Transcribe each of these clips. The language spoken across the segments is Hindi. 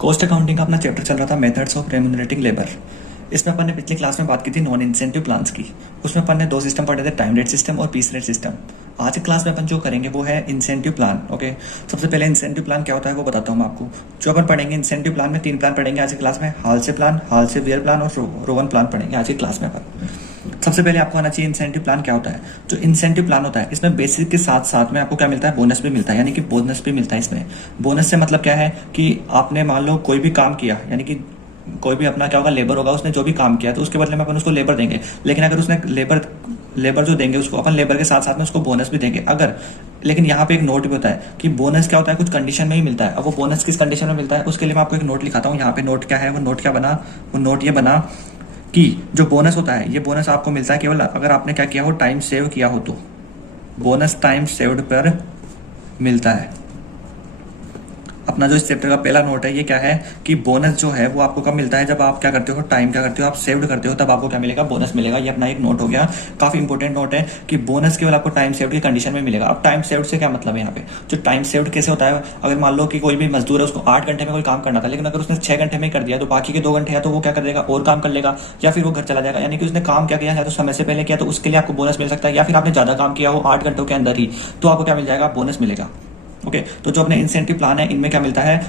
कॉस्ट अकाउंटिंग का अपना चैप्टर चल रहा था मेथड्स ऑफ रेम्यूनरेटिंग लेबर। इसमें अपन ने पिछली क्लास में बात की थी नॉन इंसेंटिव प्लान्स की। उसमें अपन ने दो सिस्टम पढ़े थे, टाइम रेट सिस्टम और पीस रेट सिस्टम। आज की क्लास में अपन जो करेंगे वो है इंसेंटिव प्लान। ओके, सबसे पहले इंसेंटिव प्लान क्या होता है वो बताता हूँ मैं आपको। जो अपन पढ़ेंगे इंसेंटिव प्लान में 3 प्लान पढ़ेंगे आज की क्लास में, हाल से प्लान, हाल से वियर प्लान और रोवन प्लान पढ़ेंगे आज की क्लास में अपन। सबसे पहले आपको आना चाहिए इंसेंटिव प्लान क्या होता है। जो इंसेंटिव प्लान होता है इसमें बेसिक के साथ साथ में आपको क्या मिलता है, बोनस भी मिलता है, यानी कि बोनस भी मिलता है इसमें। बोनस से मतलब क्या है कि आपने मान लो कोई भी काम किया, यानी कि कोई भी अपना क्या होगा, लेबर होगा, उसने जो भी काम किया तो उसके बदले में अपन उसको लेबर देंगे। लेकिन अगर उसने लेबर जो देंगे उसको अपन लेबर के साथ साथ में उसको बोनस भी देंगे अगर। लेकिन यहाँ पे एक नोट भी होता है कि बोनस क्या होता है, कुछ कंडीशन में ही मिलता है। अब वो बोनस किस कंडीशन में मिलता है उसके लिए मैं आपको एक नोट लिखाता हूँ। यहाँ पे नोट क्या है, वो नोट क्या बना, वो नोट ये बना कि जो बोनस होता है ये बोनस आपको मिलता है केवल अगर आपने क्या किया हो, टाइम सेव किया हो तो। बोनस टाइम सेव्ड पर मिलता है। अपना जो इस चैप्टर का पहला नोट है ये क्या है कि बोनस जो है वो आपको कब मिलता है, जब आप क्या करते हो, टाइम क्या करते हो, आप सेव्ड करते हो, तब आपको क्या मिलेगा, बोनस मिलेगा। ये अपना एक नोट हो गया, काफी इंपॉर्टेंट नोट है कि बोनस केवल आपको टाइम सेव्ड की कंडीशन में मिलेगा। अब टाइम सेव्ड से क्या मतलब है यहाँ पे, जो टाइम सेव्ड कैसे होता है, अगर मान लो कि कोई भी मजदूर है उसको 8 घंटे में कोई काम करना था, लेकिन अगर उसने 6 घंटे में कर दिया तो बाकी के 2 घंटे या तो वो क्या कर देगा और काम कर लेगा, या फिर वो घर चला जाएगा। यानी कि उसने काम क्या किया है तो समय से पहले किया तो उसके लिए आपको बोनस मिल सकता है, या फिर आपने ज्यादा काम किया हो 8 घंटों के अंदर ही तो आपको क्या मिल जाएगा, बोनस मिलेगा। ओके, तो जो अपने इंसेंटिव प्लान है इनमें क्या मिलता है,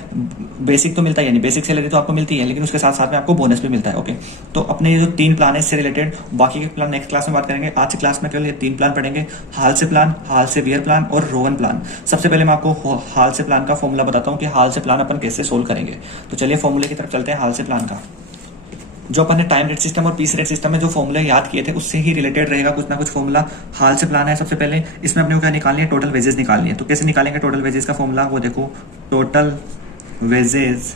बेसिक तो मिलता है, यानी बेसिक सैलरी तो आपको मिलती है, लेकिन उसके साथ साथ में आपको बोनस भी मिलता है। ओके, तो अपने ये जो 3 प्लान है इससे रिलेटेड, बाकी के प्लान नेक्स्ट क्लास में बात करेंगे। आज की क्लास में केवल ये 3 प्लान पढ़ेंगे, हाल से प्लान, हाल से वियर प्लान और रोवन प्लान। सबसे पहले मैं आपको हाल से प्लान का फॉर्मूला बताता हूँ कि हाल से प्लान अपन कैसे सोल्व करेंगे। तो चलिए फॉर्मूले की तरफ चलते हैं। हाल से प्लान का जो अपन ने टाइम रेट सिस्टम और पीस रेट सिस्टम में जो फॉर्मूले याद किए थे उससे ही रिलेटेड रहेगा कुछ ना कुछ फॉर्मूला। हाल से प्लान है, सबसे पहले इसमें अपने को क्या निकालनी है, टोटल वेजेस निकालनी है। तो कैसे निकालेंगे टोटल वेजेस का फॉर्मूला, वो देखो, टोटल वेजेस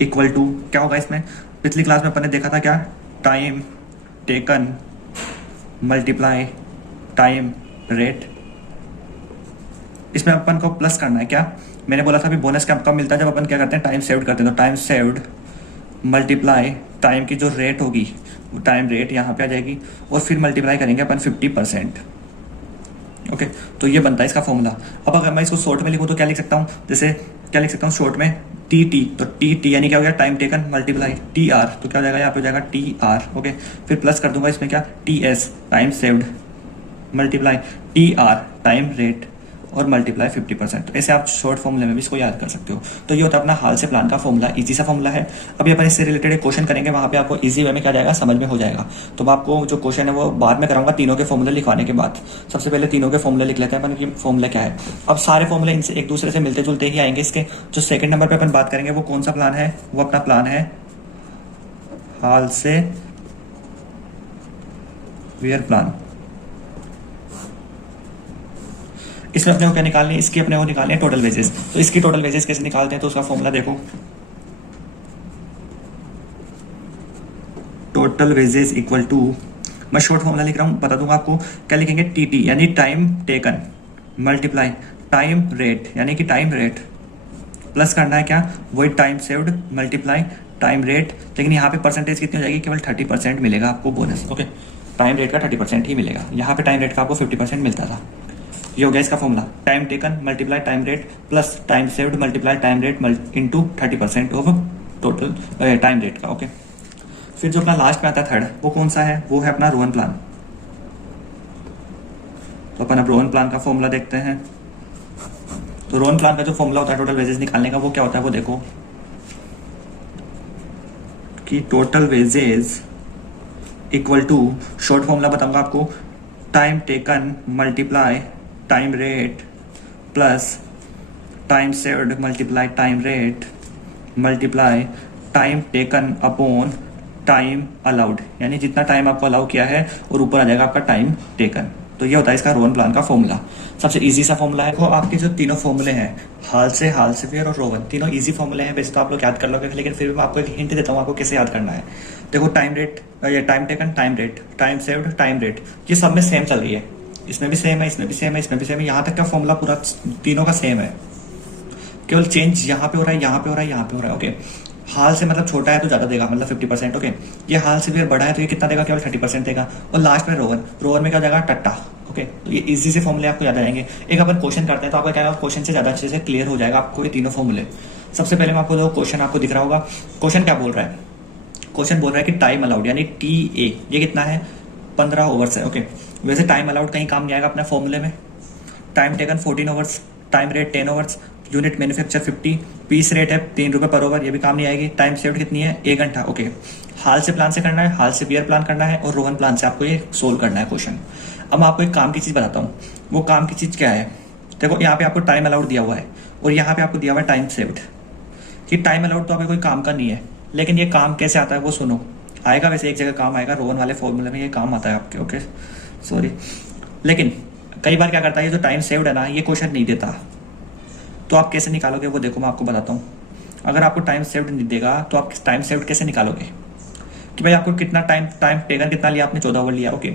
इक्वल टू क्या होगा इसमें, पिछली क्लास में अपन ने देखा था क्या, time taken multiply time rate. इसमें अपन को प्लस करना है क्या, मैंने बोला था अभी बोनस कब मिलता है, जब अपन क्या करते हैं, टाइम सेव्ड करते हैं। तो टाइम सेव्ड मल्टीप्लाई टाइम की जो रेट होगी वो टाइम रेट यहाँ पे आ जाएगी, और फिर मल्टीप्लाई करेंगे अपन 50%। ओके, तो ये बनता है इसका फॉर्मूला। अब अगर मैं इसको शॉर्ट में लिखूँ तो क्या लिख सकता हूँ, जैसे क्या लिख सकता हूँ शॉर्ट में, टी टी, तो टी टी यानी क्या हो गया, time taken multiply T R, तो क्या हो जाएगा, यहाँ पे हो जाएगा टी आर। ओके, फिर प्लस कर दूंगा इसमें क्या, T S time saved multiply T R time rate और मल्टीप्लाई 50%। ऐसे आप शॉर्ट फॉर्मूले में भी इसको याद कर सकते हो। तो ये होता है अपना हाल से प्लान का फॉर्मूला, इजी सा फॉर्मूला है। अभी अपन इससे रिलेटेड एक क्वेश्चन करेंगे, वहां पे आपको इजी वे में क्या जाएगा, समझ में हो जाएगा। तो मैं आपको जो क्वेश्चन है वो बाद में कराऊंगा तीनों के फॉर्मूले लिखवाने के बाद। सबसे पहले तीनों के फॉर्मूले लिख लेते हैं अपन कि फॉर्मूला क्या है। अब सारे फॉर्मूले इनसे एक दूसरे से मिलते जुलते ही आएंगे। इसके जो सेकंड नंबर पे अपन बात करेंगे वो कौन सा प्लान है, वो अपना प्लान है हाल से वियर प्लान। इसमें अपने को क्या निकालनी है, इसकी अपने को निकालनी है टोटल वेजेस। तो इसकी टोटल वेजेस कैसे निकालते हैं, तो उसका फॉर्मूला देखो, टोटल वेजेस इक्वल टू, मैं शॉर्ट फॉर्मूला लिख रहा हूं, बता दूंगा आपको, क्या लिखेंगे, टी टी यानी time taken multiply time rate यानी कि टाइम रेट, प्लस करना है क्या, वही time saved multiply time rate. लेकिन यहाँ पे परसेंटेज कितनी हो जाएगी, केवल 30% मिलेगा आपको बोनस। ओके, टाइम रेट का 30% ही मिलेगा, यहाँ पे टाइम रेट का आपको 50% मिलता था। ये हो गया इसका formula, time taken multiply time rate plus time saved multiply time rate into 30% of total time rate का। ओके, फिर जो अपना लास्ट में आता है थर्ड, वो कौन सा है, वो है अपना रोवन प्लान। तो अपन अब रोवन प्लान का फॉर्मूला देखते हैं। तो रोवन प्लान का जो फॉर्मूला होता है टोटल वेजेस निकालने का, वो क्या होता है, वो देखो कि total wages equal to, short formula बताऊंगा आपको, time taken multiply time rate plus time saved multiply time rate multiply time taken upon time allowed, यानी जितना टाइम आपको अलाउ किया है और ऊपर आ जाएगा आपका टाइम टेकन। तो ये होता है इसका रोवन प्लान का फॉर्मूला, सबसे इजी सा फॉर्मूला है। वो आपके जो तीनों फॉर्मूले हैं, हाल से वियर और रोवन, तीनों इजी फॉर्मूले हैं, वैसे तो आप लोग याद कर लोगे, लेकिन फिर भी मैं आपको एक हिंट देता हूँ आपको कैसे याद करना है। देखो, टाइम रेट, ये time taken time rate, time saved time rate, ये सब में सेम चल रही है, इसमें भी सेम है, इसमें भी सेम है, इसमें भी सेम है, यहाँ तक का फॉर्मूला पूरा तीनों का सेम है, केवल चेंज यहाँ पे हो रहा है, यहाँ पे हो रहा है, यहाँ पे हो रहा है। ओके, हाल से मतलब छोटा है तो ज्यादा देगा, मतलब 50%। ओके, ये हाल से भी बड़ा है तो ये कितना देगा, केवल 30% देगा। और लास्ट में रोवन, रोवन में क्या जाएगा, टट्टा। ओके, तो ये इजी से फॉर्मूले आपको याद आ जाएंगे। एक अपन क्वेश्चन करते हैं तो आपका क्या है, क्वेश्चन से ज्यादा अच्छे से क्लियर हो जाएगा आपको ये तीनों फॉर्मूले। सबसे पहले मैं आपको दो क्वेश्चन आपको दिख रहा होगा। क्वेश्चन क्या बोल रहा है? क्वेश्चन बोल रहा है कि टाइम अलाउड यानी टी ए ये कितना है? 15 ओवर्स है। ओके, वैसे टाइम अलाउड कहीं काम नहीं आएगा अपने फॉर्मूले में। Time taken 14 hours, time rate 10 hours, unit manufacture 50, piece rate है 3 रुपये पर ओवर, ये भी काम नहीं आएगी। टाइम सेव्ड कितनी है? 1 घंटा। ओके, हाल से प्लान से करना है, हाल से बियर प्लान करना है और रोहन प्लान से आपको ये सोल्व करना है क्वेश्चन। अब मैं आपको एक काम की चीज़ बताता हूँ। वो काम की चीज़ क्या है? देखो, यहाँ पे आपको टाइम अलाउड दिया हुआ है और यहाँ पे आपको दिया हुआ है टाइम सेव्ड। कि टाइम अलाउड तो आपके कोई काम का नहीं है, लेकिन ये काम कैसे आता है वो सुनो। आएगा वैसे एक जगह काम आएगा, रोहन वाले फॉर्मूले में ये काम आता है आपके। ओके सॉरी, लेकिन कई बार क्या करता है, ये जो टाइम सेव्ड है ना, ये क्वेश्चन नहीं देता। तो आप कैसे निकालोगे वो देखो, मैं आपको बताता हूँ। अगर आपको टाइम सेव्ड नहीं देगा तो आप टाइम सेव्ड कैसे निकालोगे? कि भाई आपको कितना टाइम टेकन कितना लिया आपने? 14 ओवर लिया। ओके,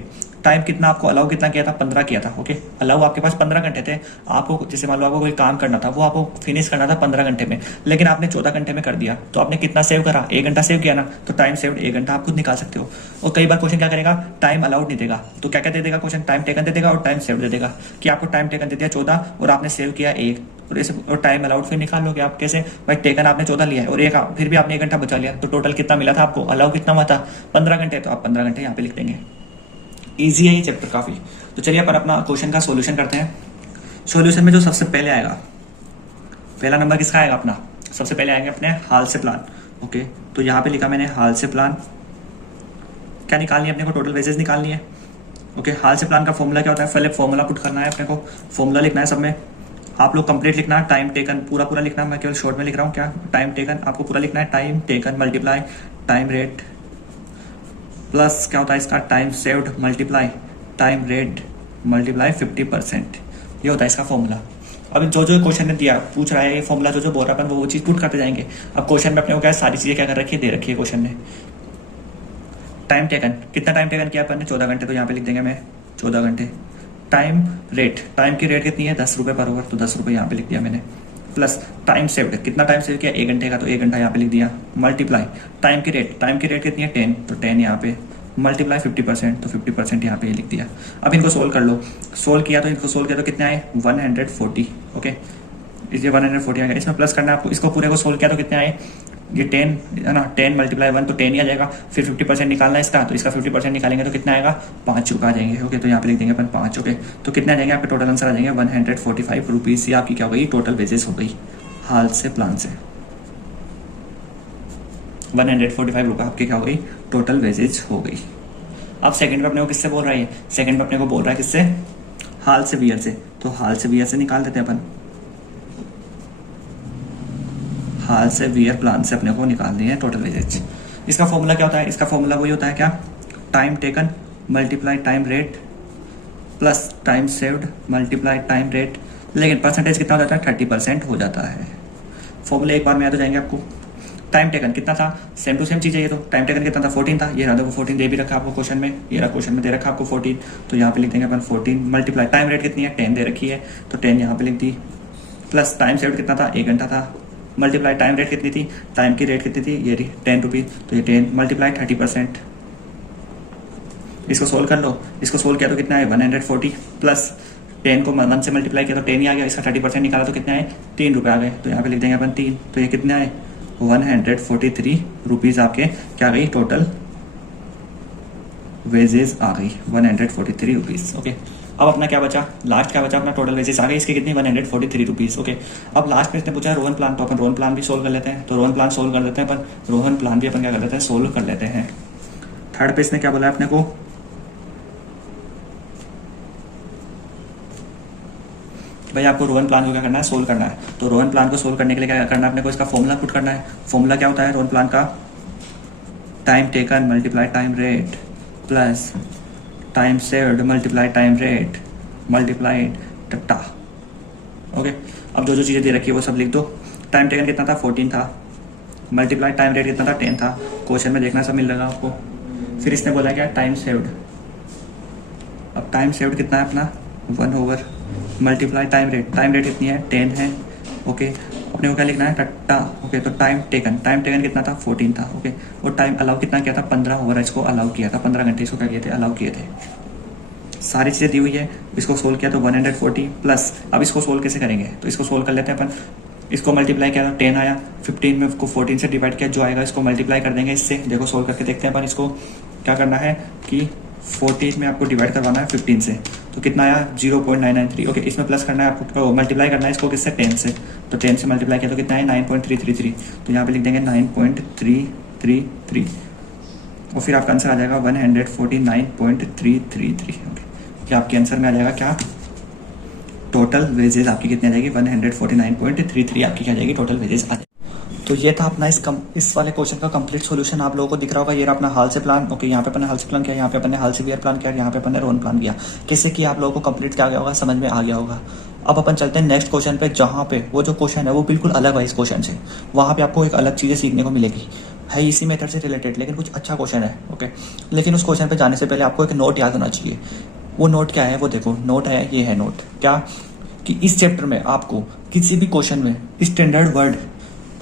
टाइम कितना आपको अलाउ कितना किया था? 15 किया था। ओके, अलाउ आपके पास 15 घंटे थे। आपको जैसे मान लो आपको कोई काम करना था, वो आपको फिनिश करना था 15 घंटे में, लेकिन आपने 14 घंटे में कर दिया। तो आपने कितना सेव करा? 1 घंटा सेव किया ना, तो टाइम सेव्ड 1 घंटा आप खुद निकाल सकते हो। और कई बार क्वेश्चन क्या करेगा, टाइम अलाउड नहीं देगा, तो क्या क्या दे देगा क्वेश्चन? टाइम टेकन दे देगा और टाइम सेव्ड दे देगा। कि आपको टाइम टेकन दे दिया 14 और आपने सेव किया 1, और टाइम अलाउड फिर निकाल लोगे आप। कैसे भाई? टेकन आपने 14 लिया है और एक फिर भी आपने 1 घंटा बचा लिया, तो टोटल कितना मिला था आपको? अलाउ कितना हुआ था? 15 घंटे। तो आप 15 घंटे यहाँ पे लिख देंगे। ईजी है ये चैप्टर काफ़ी। तो चलिए अपन अपना क्वेश्चन का सॉल्यूशन करते हैं। सॉल्यूशन में जो सबसे पहले आएगा, पहला नंबर किसका आएगा अपना? सबसे पहले आएंगे अपने हाल से प्लान। ओके, तो यहाँ पे लिखा मैंने हाल से प्लान। क्या निकालनी है अपने को? टोटल वेजेस निकालनी है। ओके, हाल से प्लान का फॉर्मूला क्या होता है? पहले फॉर्मूला पुट करना है अपने को, फॉर्मूला लिखना है सब में। आप लोग कंप्लीट लिखना है, टाइम टेकन पूरा पूरा लिखना है। मैं केवल शॉर्ट में लिख रहा हूँ। क्या टाइम टेकन आपको पूरा लिखना है। Time taken multiply time rate plus क्या होता है इसका? Time saved multiply time rate multiply 50%। ये होता है इसका फॉर्मूला। अब जो जो क्वेश्चन ने दिया पूछ रहा है, ये फॉर्मूला जो जो बोल रहा है अपन वो चीज़ पुट करते जाएंगे। अब क्वेश्चन में अपने को क्या सारी चीज़ें क्या कर रखी है? दे रखी है क्वेश्चन ने। टाइम टेकन कितना टाइम टेकन किया अपन ने? 14 घंटे। तो यहाँ पे लिख देंगे मैं 14 घंटे। टाइम रेट, टाइम की रेट कितनी है? 10 रुपये पर ओवर, तो 10 रुपये यहाँ पे लिख दिया मैंने। प्लस टाइम सेव्ड, कितना टाइम सेव किया? 1 घंटे का, तो 1 घंटा यहाँ पे लिख दिया। मल्टीप्लाई टाइम की रेट कितनी है? 10, तो 10 यहाँ पे। मल्टीप्लाई 50%, तो 50% यहाँ पे ये लिख दिया। अब इनको सोल्व कर लो। सोल्व किया तो कितने आए? 140। ओके, ये 140 आ गया। इसमें प्लस करना है आपको। इसको पूरे को सोल्व किया तो कितने आए? ये 10 है ना, 10 मल्टीप्लाई 1 तो 10 ही आ जाएगा। फिर 50% निकालना है इसका, तो इसका 50% निकालेंगे तो कितना आएगा? 5 रुपये आ जाएंगे। ओके, तो यहाँ पे लिख देंगे अपन 5। ओके, तो कितने आ जाएंगे आपके? टोटल आंसर आ जाएंगे 145 रुपीज़। ये आपकी क्या हो गई? टोटल वेजेस हो गई हाल से प्लान से। 145 रुपये आपके क्या हो गई? टोटल वेजेज हो गई। अब सेकंड पे अपने को किससे बोल रहा है? सेकंड पे अपने को बोल रहा है किससे? हाल से बियर से। तो हाल से बियर से निकाल देते हैं अपन। हाल से बियर प्लान से अपने को निकालनी है टोटल वेजेज। इसका फॉर्मूला क्या होता है? इसका फॉर्मूला वही होता है क्या? Time taken multiply time rate plus time saved multiply time rate, लेकिन परसेंटेज कितना हो जाता है? 30% हो जाता है। फॉर्मूले एक बार में याद हो जाएंगे आपको। टाइम टेकन कितना था? सेम टू सेम चीज़ है ये तो। टाइम टेकन कितना था? 14 था। ये रहा देखो 14 दे भी रखा आपको क्वेश्चन में। ये रहा क्वेश्चन में दे रखा आपको 14, तो यहाँ पे लिख देंगे अपन 14 मल्टीप्लाई टाइम रेट कितनी है? 10 दे रखी है, तो 10 यहाँ पे लिख दी। प्लस टाइम सेव्ड कितना था? 1 घंटा था। मल्टीप्लाई टाइम रेट कितनी थी? टाइम की रेट कितनी थी? ये 10 रुपीज़, तो ये 10 मल्टीप्लाई 30%। इसको सोल्व कर लो। इसको सोल्व किया तो कितना है? 140 प्लस 10 को 1 से मल्टीप्लाई किया तो 10 ही आ गया। इसका 30% निकाला तो कितने आए? 3 रुपये आ गए, तो यहाँ पे लिख देंगे अपन 3। तो ये कितने आए? 143 रुपीज़ आपके क्या गई? टोटल वेजेस आ गई 143 रुपीज़। ओके, अब अपना क्या बचा? लास्ट क्या बचा अपना? टोटल वेजेस आ गई इसकी कितनी? 143 रुपीज़। ओके, अब लास्ट में इसने पूछा है रोहन प्लान, तो अपन रोहन प्लान भी सोल्व कर लेते हैं। तो रोहन प्लान सोल्व कर लेते हैं अपन। रोहन प्लान भी अपन क्या कर लेते हैं? सोल्व कर लेते हैं। थर्ड पे इसने क्या बोला है अपने को? भाई आपको रोहन प्लान को क्या करना है? सोल्व करना है। तो रोहन प्लान को सोल्व करने के लिए क्या करना है अपने को? इसका फॉर्मूला पुट करना है। फॉर्मूला क्या होता है रोहन प्लान का? Time taken multiply time rate plus time saved multiply time rate multiply टट्टा। ओके, अब जो जो चीज़ें दे रखी है वो सब लिख दो। टाइम टेकन कितना था? 14 था। मल्टीप्लाई टाइम रेट कितना था? 10 था। क्वेश्चन में देखना सब मिल रहा आपको। फिर इसने बोला क्या? Time saved. अब टाइम सेव्ड कितना है अपना? 1 ओवर मल्टीप्लाई टाइम रेट कितनी है? 10 है। ओके, अपने को क्या लिखना है? टट्टा। ओके, तो टाइम टेकन कितना था? 14 था। ओके, और टाइम अलाउ कितना किया था? 15 ओवर इसको अलाउ किया था। 15 घंटे इसको क्या किए थे? अलाउ किए थे। सारी चीज़ें दी हुई है। इसको सोल्व किया तो 140 प्लस। अब इसको सोल्व कैसे करेंगे? तो इसको सोल्व कर लेते हैं अपन। इसको मल्टीप्लाई किया तो 10 आया, 15 में को 14 से डिवाइड किया, जो आएगा इसको मल्टीप्लाई कर देंगे इससे। देखो सोल्व करके देखते हैं अपन। इसको क्या करना है कि 14 में आपको डिवाइड करवाना है 15 से, तो कितना आया 0.993। ओके, इसमें प्लस करना है आपको, मल्टीप्लाई करना है इसको किससे 10 से, तो 10 से मल्टीप्लाई किया तो कितना है 9.333, तो यहाँ पे लिख देंगे 9.333 और फिर आपका आंसर आ जाएगा 149.333। ओके, क्या आपके आंसर में आ जाएगा क्या, टोटल वेजेस आपकी कितनी आ जाएगी 149.33 आपकी क्या आ जाएगी टोटल वेजेस आ जाएगी। तो ये था अपना इस वाले क्वेश्चन का कंप्लीट सॉल्यूशन। आप लोगों को दिख रहा होगा, ये रहा अपना हाल से प्लान। ओके, यहाँ पे अपन ने हाल से प्लान किया, यहाँ पे अपन ने हाल से वीयर प्लान किया, यहाँ पे अपन ने रोन प्लान किया। कैसे कि आप लोगों को कंप्लीट क्या गया होगा, समझ में आ गया होगा। अब अपन चलते हैं नेक्स्ट क्वेश्चन पे, जहाँ पे वो जो क्वेश्चन है वो बिल्कुल अलग है इस क्वेश्चन से। वहाँ पे आपको एक अलग चीज़ें सीखने को मिलेगी, है इसी मेथड से रिलेटेड, लेकिन कुछ अच्छा क्वेश्चन है। ओके, लेकिन उस क्वेश्चन पे जाने से पहले आपको एक नोट याद होना चाहिए। वो नोट क्या है, वो देखो नोट है, ये है नोट क्या, कि इस चैप्टर में आपको किसी भी क्वेश्चन में स्टैंडर्ड वर्ड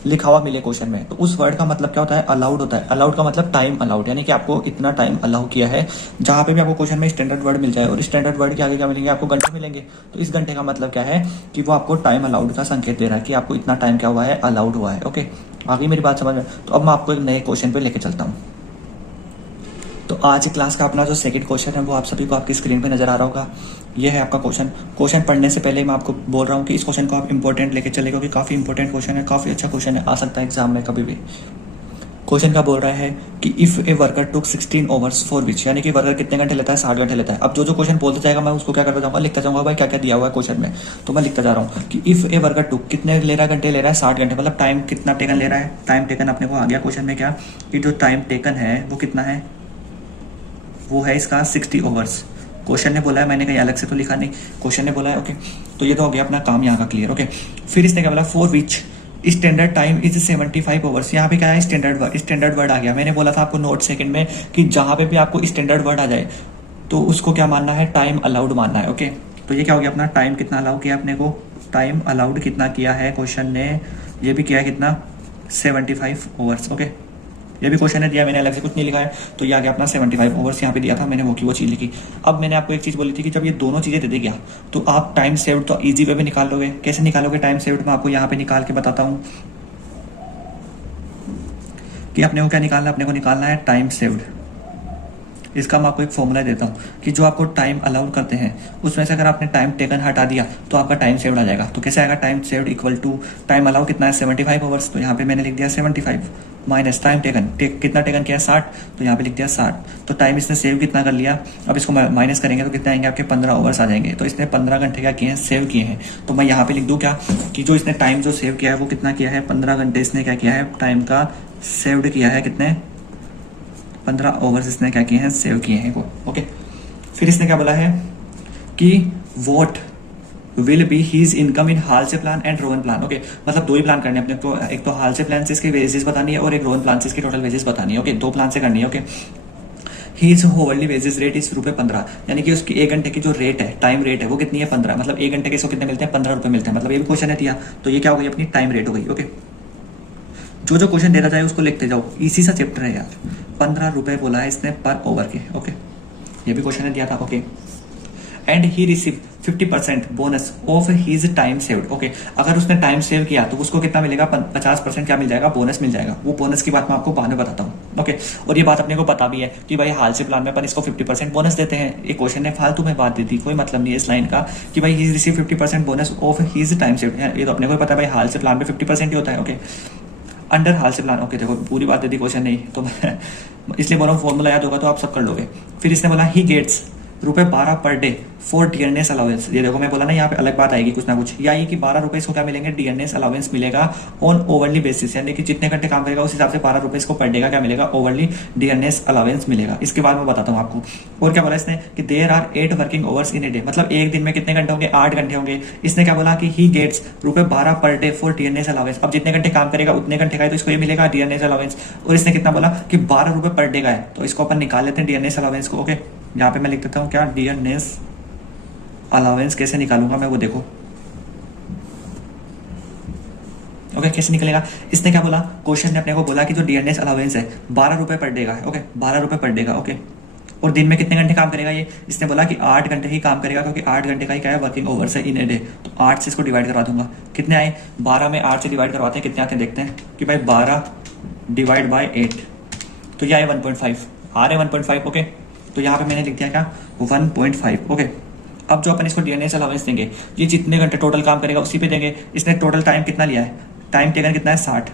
लिखा हुआ मिले क्वेश्चन में, तो उस वर्ड का मतलब क्या होता है, अलाउड होता है। अलाउड का मतलब टाइम अलाउड, यानी कि आपको इतना टाइम अलाउ किया है। जहां पे भी आपको क्वेश्चन में स्टैंडर्ड वर्ड मिल जाए और स्टैंडर्ड वर्ड के आगे क्या मिलेंगे, आपको घंटे मिलेंगे, तो इस घंटे का मतलब क्या है कि वो आपको टाइम अलाउड का संकेत दे रहा है कि आपको इतना टाइम क्या हुआ है, अलाउड हुआ है। ओके, आगे मेरी बात समझ में। तो अब मैं आपको एक नए क्वेश्चन पे लेके चलता हूँ। तो आज की क्लास का अपना जो सेकंड क्वेश्चन है वो आप सभी को आपकी स्क्रीन पे नजर आ रहा होगा। ये है आपका क्वेश्चन पढ़ने से पहले मैं आपको बोल रहा हूँ कि इस क्वेश्चन को आप इंपॉर्टेंट लेके चले, क्योंकि काफ़ी इंपॉर्टेंट क्वेश्चन है, काफ़ी अच्छा क्वेश्चन है, आ सकता है एग्जाम में कभी भी। क्वेश्चन का बोल रहा है कि if a worker took 16 hours for which, यानी कि वर्कर कितने घंटे लेता है, 60 घंटे लेता है। अब जो क्वेश्चन बोलते जाएगा मैं उसको क्या करता जाऊंगा, लिखता जाऊंगा भाई क्या क्या दिया हुआ है क्वेश्चन में। तो मैं लिखता जा रहा हूँ कि इफ ए वर्कर टुक कितने ले रहा है, घंटे ले रहा है 60 घंटे, मतलब टाइम कितना टेकन ले रहा है। टाइम टेकन अपने को आ गया क्वेश्चन में क्या, कि जो टाइम टेकन है वो कितना है, वो है इसका 60 ओवर्स। क्वेश्चन ने बोला है, मैंने कहीं अलग से तो लिखा नहीं, क्वेश्चन ने बोला है। ओके, तो ये तो हो गया अपना काम यहाँ का क्लियर। ओके, फिर इसने क्या बोला, for which standard time is 75 overs. यहाँ पे क्या है, स्टैंडर्ड वर्ड आ गया। मैंने बोला था आपको नोट सेकंड में कि जहाँ पे भी आपको स्टैंडर्ड वर्ड आ जाए तो उसको क्या मानना है, टाइम अलाउड मानना है। ओके, तो ये क्या हो गया अपना, टाइम कितना अलाउ किया अपने को, टाइम अलाउड कितना किया है क्वेश्चन ने, ये भी किया है कितना 75 ओवर्स। ओके, ये भी क्वेश्चन है दिया, मैंने अलग से कुछ नहीं लिखा है, तो ये आ गया अपना 75 ओवर्स यहाँ पे दिया था, मैंने वो की वो चीज़ लिखी। अब मैंने आपको एक चीज़ बोली थी कि जब ये दोनों चीज़ें दे देगा तो आप टाइम सेव्ड तो इजी वे में निकाल लोगे। कैसे निकालोगे टाइम सेव्ड, मैं आपको यहाँ पे निकाल के बताता हूँ कि अपने को क्या निकालना है, अपने को निकालना है टाइम सेव्ड। इसका मैं आपको एक फॉर्मूला देता हूँ कि जो आपको टाइम अलाउड करते हैं उसमें से अगर आपने टाइम टेकन हटा दिया तो आपका टाइम सेव्ड आ जाएगा। तो कैसे आएगा, time saved equal to time allow कितना है 75 ओवर्स, तो यहाँ पे मैंने लिख दिया 75 माइनस टाइम टेकन, कितना टेकन किया 60, तो यहाँ पे लिख दिया 60। तो टाइम इसने सेव कितना कर लिया, अब इसको माइनस करेंगे तो कितने आएंगे आपके 15 ओवर्स आ जाएंगे। तो इसने 15 घंटे क्या किए हैं, सेव किए हैं। तो मैं यहाँ पे लिख दूँ क्या कि जो इसने टाइम जो सेव किया है वो कितना किया है, 15 घंटे इसने क्या किया है, टाइम का सेव्ड किया है, कितने 15 ओवर्स इसने क्या किए हैं, सेव किए हैं वो। ओके, फिर इसने क्या बोला है कि what will be his income in Halsey plan and Rowan plan. Okay, मतलब दो ही प्लान करने अपने को, एक तो हाल से प्लान से इसके वेजेस बतानी है और एक रोहन प्लान से इसकी टोटल वेजेस बतानी है। ओके, दो प्लान से करनी है। Okay, his hourly wages rate is ₹15, यानी कि उसकी 1 घंटे की जो रेट है, टाइम रेट है, वो कितनी है 15, मतलब 1 घंटे के इसको कितने मिलते हैं, ₹15 मिलते हैं। मतलब ये भी क्वेश्चन है दिया, तो ये क्या हो गई अपनी टाइम रेट हो गई। ओके, जो क्वेश्चन देता जाए उसको लिखते जाओ, इसी सा चैप्टर है यार। ₹15 बोला है इसने पर ओवर के। ओके, ये भी क्वेश्चन है दिया था। Okay, and he receive 50% bonus of his time saved. Okay, अगर उसने टाइम सेव किया तो उसको कितना मिलेगा, 50% क्या मिल जाएगा, बोनस मिल जाएगा। वो बोनस की बात मैं आपको बाद में बताता हूँ। ओके, और ये बात अपने को पता भी है कि भाई हाल से प्लान में अपन इसको 50% बोनस देते हैं। एक क्वेश्चन ने फालतू में बात दी थी, कोई मतलब नहीं है इस लाइन का कि भाई ही receive 50% bonus of his time saved. ये तो अपने को पता है भाई हाल से प्लान में 50% ही होता है। ओके, अंडर हाल से प्लान। ओके, देखो पूरी बात दे दी, क्वेश्चन नहीं तो मैं इसलिए बोल रहा हूँ फॉर्मूला याद होगा तो आप सब कर लोगे। फिर इसने बोला he gets ₹12 per day for dearness allowance. ये देखो मैं बोला ना यहाँ पे अलग बात आएगी कुछ ना कुछ, या ये कि ₹12 इसको क्या मिलेंगे, डियरनेस अलाउंस मिलेगा ऑन ओवरली बेसिस, यानी कि जितने घंटे काम करेगा उस हिसाब से ₹12 इसको पर डे का क्या मिलेगा, ओवरली डियरनेस अलाउंस मिलेगा। इसके बाद मैं बताता हूँ आपको। और क्या बोला इसने कि there are 8 working hours in a day, मतलब एक दिन में कितने घंटे होंगे, 8 घंटे होंगे। इसने क्या बोला कि he gets ₹12 per day for dearness allowance. अब जितने घंटे काम करेगा उतने घंटे का है तो इसको ये मिलेगा डियरनेस अलाउंस। और इसने कितना बोला कि ₹12 पर डे का है, तो इसको अपन निकाल लेते हैं डियरनेस अलाउंस को। ओके, यहाँ पे मैं लिख देता हूँ क्या, डियरनेस अलाउंस कैसे निकालूंगा मैं वो देखो। ओके, कैसे निकलेगा, इसने क्या बोला, क्वेश्चन ने अपने को बोला कि जो डियरनेस अलाउंस है ₹12 पर डे का है। ओके, ₹12 पर डे का। ओके, और दिन में कितने घंटे काम करेगा ये, इसने बोला कि 8 घंटे ही काम करेगा, क्योंकि 8 घंटे का ही क्या है वर्किंग ओवर्स है इन ए डे। तो 8 से इसको डिवाइड करवा दूंगा, कितने आए 12 में 8 से डिवाइड करवाते हैं, कितने आते हैं देखते हैं कि भाई 12 डिवाइड बाई 8, तो ये आए 1.5 आ रहे 1.5। ओके, तो यहाँ पे मैंने लिख दिया क्या 1.5। ओके, अब जो अपन इसको डीएनएस अलाउंस देंगे, ये जितने घंटे टोटल काम करेगा उसी पे देंगे। इसने टोटल टाइम कितना लिया है, टाइम टेकन कितना है 60,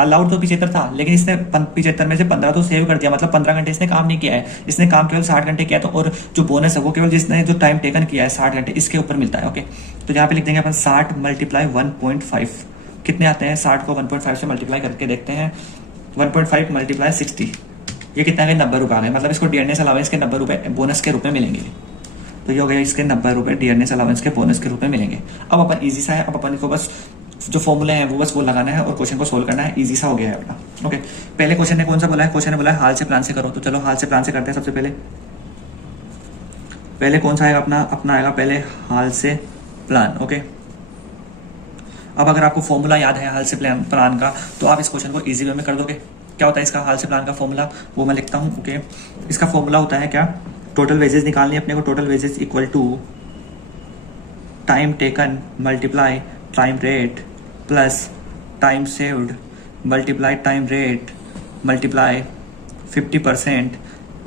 अलाउड तो 75 था, लेकिन इसने 75 में से 15 तो सेव कर दिया, मतलब 15 घंटे इसने काम नहीं किया है, इसने काम केवल 60 घंटे किया। तो और जो बोनस है वो केवल जिसने जो टाइम टेकन किया है 60 घंटे इसके ऊपर मिलता है। ओके, तो यहाँ पे लिख देंगे अपन 60 मल्टीप्लाई 1.5, कितने आते हैं 60 को 1.5 से मल्टीप्लाई करके देखते हैं, 1.5 मल्टीप्लाई 60, ये कितना गए 90 रुपये आ गए, मतलब इसको डीएनएस अलाउंस के 90 रुपये बोनस के रूप में मिलेंगे। तो ये हो गया इसके 90 रुपये डीएनएस अलाउंस के बोनस के रूप में मिलेंगे। अब अपन इजी सा है, अब अपन को बस जो फॉर्मूले हैं वो बस वो लगाना है और क्वेश्चन को सोल्व करना है, इजी सा हो गया है अपना। ओके, पहले क्वेश्चन ने कौन सा बोला है, क्वेश्चन ने बोला है हाल से प्लान से करो, तो चलो हाल से प्लान से करते हैं। सबसे पहले कौन सा आएगा अपना आएगा पहले हाल से प्लान। ओके, अब अगर आपको फॉर्मूला याद है हाल से प्लान का, तो आप इस क्वेश्चन को इजी वे में कर दोगे। क्या होता है इसका हाल से प्लान का फॉर्मूला, वो मैं लिखता हूँ। ओके, इसका फॉर्मूला होता है क्या, टोटल वेजेस निकालनी है अपने को, total wages equal to time taken multiply time rate plus time saved multiply time rate multiply 50%।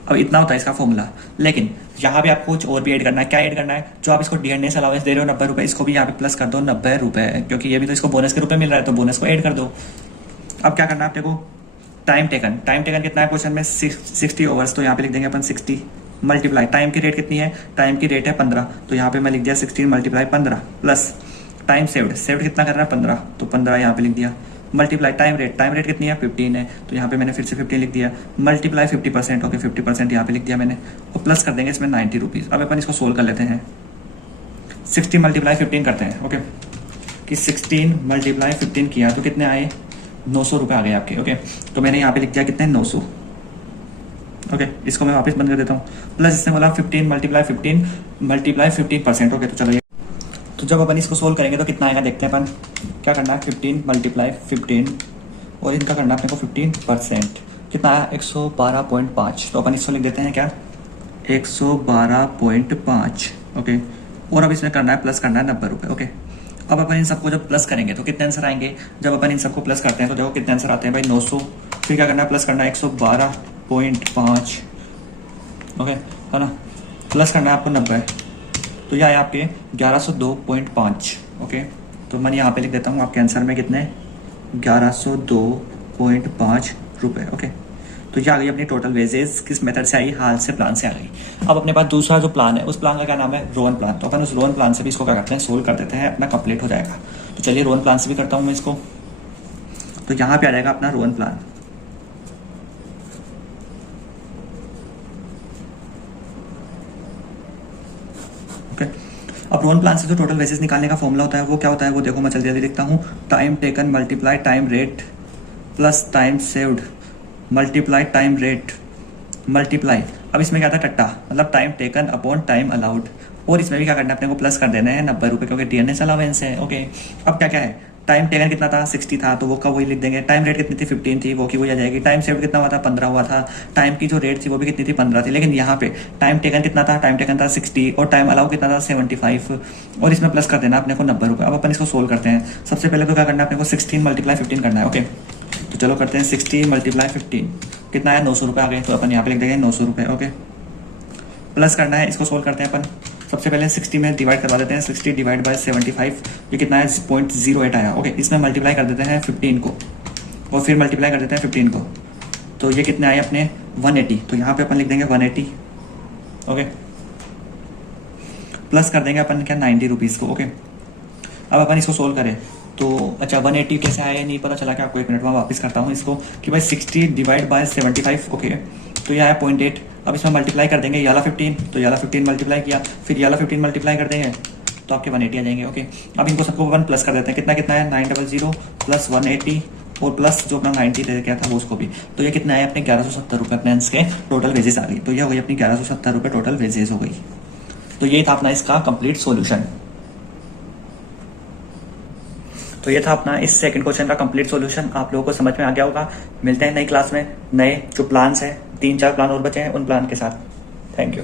अब इतना होता है इसका फॉर्मूला, लेकिन यहाँ पे आपको कुछ और भी ऐड करना है। क्या ऐड करना है, जो आप इसको डीएनएस अलाउंस दे रहे हो 90 रुपये, इसको भी यहाँ पे प्लस कर दो 90 रुपये, क्योंकि ये भी तो इसको बोनस के रूप में मिल रहा है, तो बोनस को ऐड कर दो। अब क्या करना है अपने को, टाइम टेकन कितना है क्वेश्चन में 60 ओवर्स, तो यहाँ पे लिख देंगे अपन 60 मल्टीप्लाई टाइम की रेट कितनी है, टाइम की रेट है 15, तो यहाँ पे मैं लिख दिया 16 मल्टीप्लाई 15 प्लस टाइम सेव्ड कितना कर रहा है 15, तो 15 यहाँ पे लिख दिया मल्टीप्लाई टाइम रेट कितनी है 15 है, तो यहाँ पे मैंने फिर से 15 लिख दिया मल्टीप्लाई 50%। ओके, 50% यहाँ पे लिख दिया मैंने, और प्लस कर देंगे इसमें 90 रुपीज़। अब अपन इसको सोल्व कर लेते हैं, 60 मल्टीप्लाई 15 करते हैं। ओके, कि 16 मल्टीप्लाई 15 किया तो कितने आए 900 रुपये आ गए आपके। ओके, तो मैंने यहाँ पे लिख दिया कितने 900। ओके, इसको मैं वापस बंद कर देता हूँ, प्लस इसने बोला 15 मल्टीप्लाई 15%। ओके, तो चलो ये, तो जब अपन इसको सोल्व करेंगे तो कितना आएगा देखते हैं अपन। क्या करना है 15 मल्टीप्लाई 15 और इनका करना है अपने को 15%, कितना आया 112.5, तो अपन इसको लिख देते हैं क्या 112.5। ओके, और अब इसमें करना है प्लस करना है 90 रुपये। ओके, अब अपन इन सबको जब प्लस करेंगे तो कितने आंसर आएंगे, जब अपन इन सबको प्लस करते हैं तो देखो कितने आंसर आते हैं भाई 900, फिर क्या करना है प्लस करना है 112.5। ओके, है ना, प्लस करना है आपको 90, तो ये आया आपके 1102.5। ओके, तो मैं यहाँ पे लिख देता हूँ आपके आंसर में कितने 1102.5 रुपये। ओके, तो ये आ गई अपनी टोटल वेजेस, किस मेथड से आई, हाल से प्लान से आ गई। अब अपने पास दूसरा जो प्लान है, उस प्लान का क्या नाम है रोहन प्लान, तो अपन उस रोहन प्लान से भी इसको क्या करते हैं सोल्व कर देते हैं, अपना कंप्लीट हो जाएगा। तो चलिए रोहन प्लान से भी करता हूँ मैं इसको, तो यहाँ पे आ जाएगा अपना रोहन प्लान। अब रोहन प्लान से जो टोटल वेजेस निकालने का फॉर्मूला होता है वो क्या होता है, वो देखो मैं जल्दी लिखता हूँ, time taken multiply time rate plus time saved multiply time rate multiply, अब इसमें क्या था टट्टा, मतलब time taken upon time allowed, और इसमें भी क्या करना है अपने को प्लस कर देना है 90 रुपये, क्योंकि डीएनएस अलाउंस है। ओके, अब क्या क्या है, टाइम टेकन कितना था 60 था, तो वो का वही लिख देंगे, टाइम रेट कितनी थी 15 थी, वो की वही आ जाएगी, टाइम सेव्ड कितना हुआ था 15 हुआ था, टाइम की जो रेट थी वो भी कितनी थी 15 थी, लेकिन यहाँ पे टाइम टेकन कितना था, टाइम टेकन था 60 और टाइम अलाउ कितना था 75, और इसमें प्लस कर देना अपने को 90 रुपये। अब अपन इसको सोल्व करते हैं, सबसे पहले तो क्या करना है अपने को 16 मल्टीप्लाई 15 करना है। ओके, तो चलो करते हैं 16 मल्टीप्लाई 15, कितना है 900 रुपये आ गए, तो अपन यहाँ पे लिख देंगे 900 रुपये। ओके, प्लस करना है, इसको सोल्व करते हैं अपन, सबसे पहले 60 में डिवाइड करवा देते हैं, 60 डिवाइड बाय 75, ये कितना है 0.08 आया। ओके, इसमें मल्टीप्लाई कर देते हैं 15 को, और फिर मल्टीप्लाई कर देते हैं 15 को, तो ये कितने आए अपने 180, तो यहाँ पे अपन लिख देंगे 180। ओके, प्लस कर देंगे अपन क्या 90 रुपीज़ को। ओके, अब अपन इसको सोल्व करें तो अच्छा 180 कैसे आया नहीं पता चला, कि आपको 1 मिनट में वापस करता हूँ इसको, कि भाई 60 डिवाइड बाय 75। ओके, तो ये आया 0.8, अब इसमें मल्टीप्लाई कर देंगे याला 15, तो याला 15 मल्टीप्लाई किया, फिर याला 15 मल्टीप्लाई कर देंगे तो आपके 180 आ जाएंगे। ओके, अब इनको सबको अपन प्लस कर देते हैं, कितना कितना है 900 प्लस 180 और प्लस जो अपना 90 दे क्या था वो उसको भी, तो ये कितना है अपने 1170 रुपये अपने अंश के टोटल वेजेस आ गई, तो ये हो गई अपनी 1170 रुपये टोटल वेजेस हो गई। तो ये था अपना इसका कंप्लीट सॉल्यूशन। तो ये था अपना इस सेकंड क्वेश्चन का कंप्लीट सॉल्यूशन। आप लोगों को समझ में आ गया होगा। मिलते हैं नई क्लास में, नए जो प्लान्स हैं, 3-4 प्लान और बचे हैं उन प्लान के साथ। Thank you.